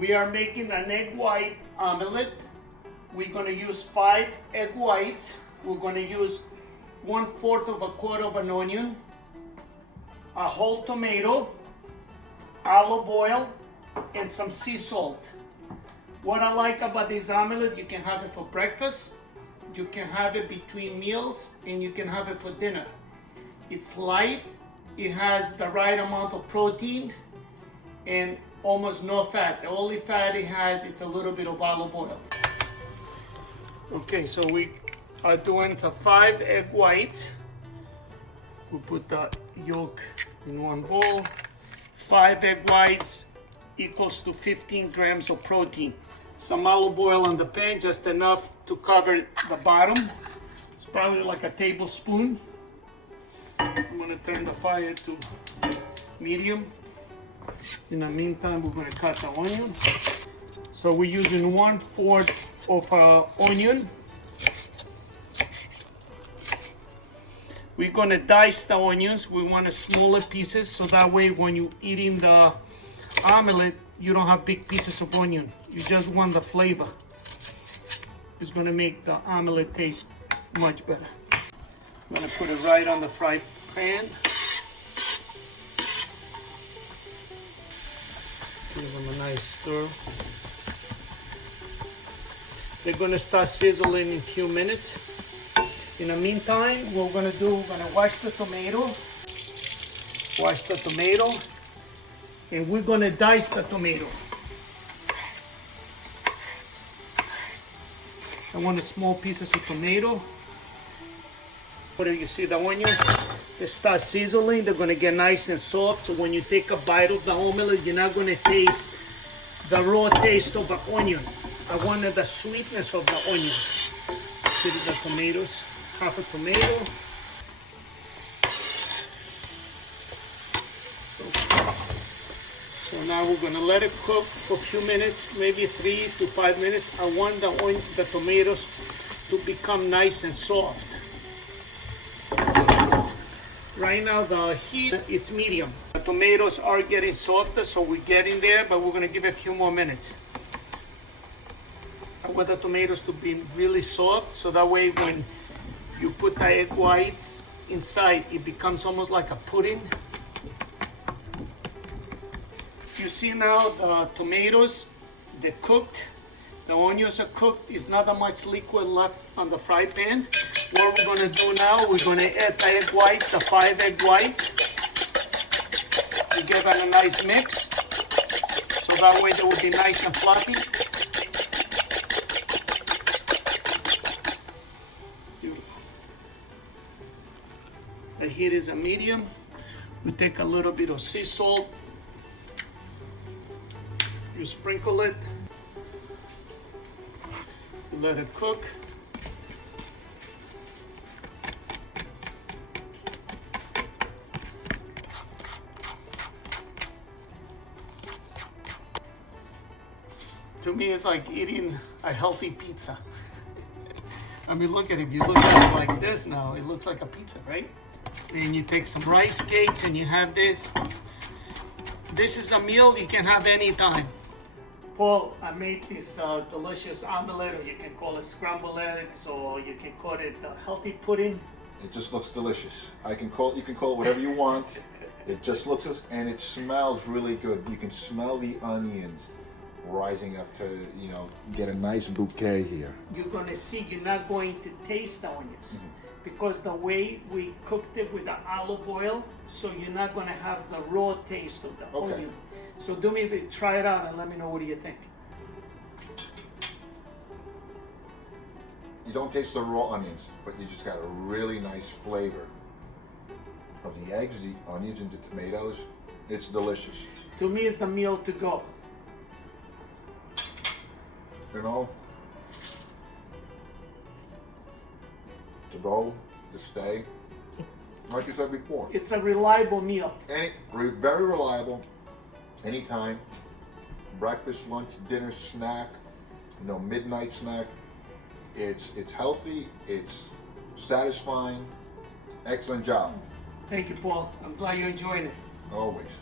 We are making an egg white omelet. We're gonna use 5 egg whites. We're gonna use 1/4 of a quarter of an onion, a whole tomato, olive oil, and some sea salt. What I like about this omelet, you can have it for breakfast, you can have it between meals, and you can have it for dinner. It's light, it has the right amount of protein, and almost no fat. The only fat it has, it's a little bit of olive oil. Okay, so we are doing the 5 egg whites. We'll put the yolk in one bowl. 5 egg whites equals to 15 grams of protein. Some olive oil on the pan, just enough to cover the bottom. It's probably like a tablespoon. I'm gonna turn the fire to medium. In the meantime, we're gonna cut the onion. So we're using 1/4 of an onion. We're gonna dice the onions. We want smaller pieces, so that way when you're eating the omelet, you don't have big pieces of onion. You just want the flavor. It's gonna make the omelet taste much better. I'm gonna put it right on the fry pan. Give them a nice stir. They're gonna start sizzling in a few minutes. In the meantime, what we're gonna do, we're gonna wash the tomato. Wash the tomato. And we're gonna dice the tomato. I want small pieces of tomato. You see the onions, they start sizzling, they're gonna get nice and soft, so when you take a bite of the omelet, you're not gonna taste the raw taste of the onion. I wanted the sweetness of the onion. See the tomatoes, half a tomato. So now we're gonna let it cook for a few minutes, maybe 3 to 5 minutes. I want the tomatoes to become nice and soft. Right now the heat, it's medium. The tomatoes are getting softer, so we're getting there, but we're gonna give it a few more minutes. I want the tomatoes to be really soft, so that way when you put the egg whites inside, it becomes almost like a pudding. You see now the tomatoes, they're cooked. The onions are cooked. There's not that much liquid left on the fry pan. What we're gonna do now, we're gonna add the egg whites, the 5 egg whites. We give it a nice mix, so that way they will be nice and fluffy. The heat is a medium. We take a little bit of sea salt. You sprinkle it. You let it cook. To me, it's like eating a healthy pizza. I mean, look at it. If you look at it like this now, it looks like a pizza, right? And you take some rice cakes and you have this. This is a meal you can have anytime. Paul, I made this delicious omelet, or you can call it scrambled eggs, or you can call it healthy pudding. It just looks delicious. You can call it whatever you want. It just looks, and it smells really good. You can smell the onions rising up to, get a nice bouquet here. You're gonna see, you're not going to taste the onions. Because the way we cooked it with the olive oil, so you're not gonna have the raw taste of the onion. So do me a favor, try it out and let me know, what do you think? You don't taste the raw onions, but you just got a really nice flavor of the eggs, the onions, and the tomatoes. It's delicious. To me, it's the meal to go. To go, to stay, like you said before. It's a reliable meal. Very reliable, anytime. Breakfast, lunch, dinner, snack, midnight snack. It's healthy, it's satisfying. Excellent job. Thank you, Paul. I'm glad you enjoyed it. Always.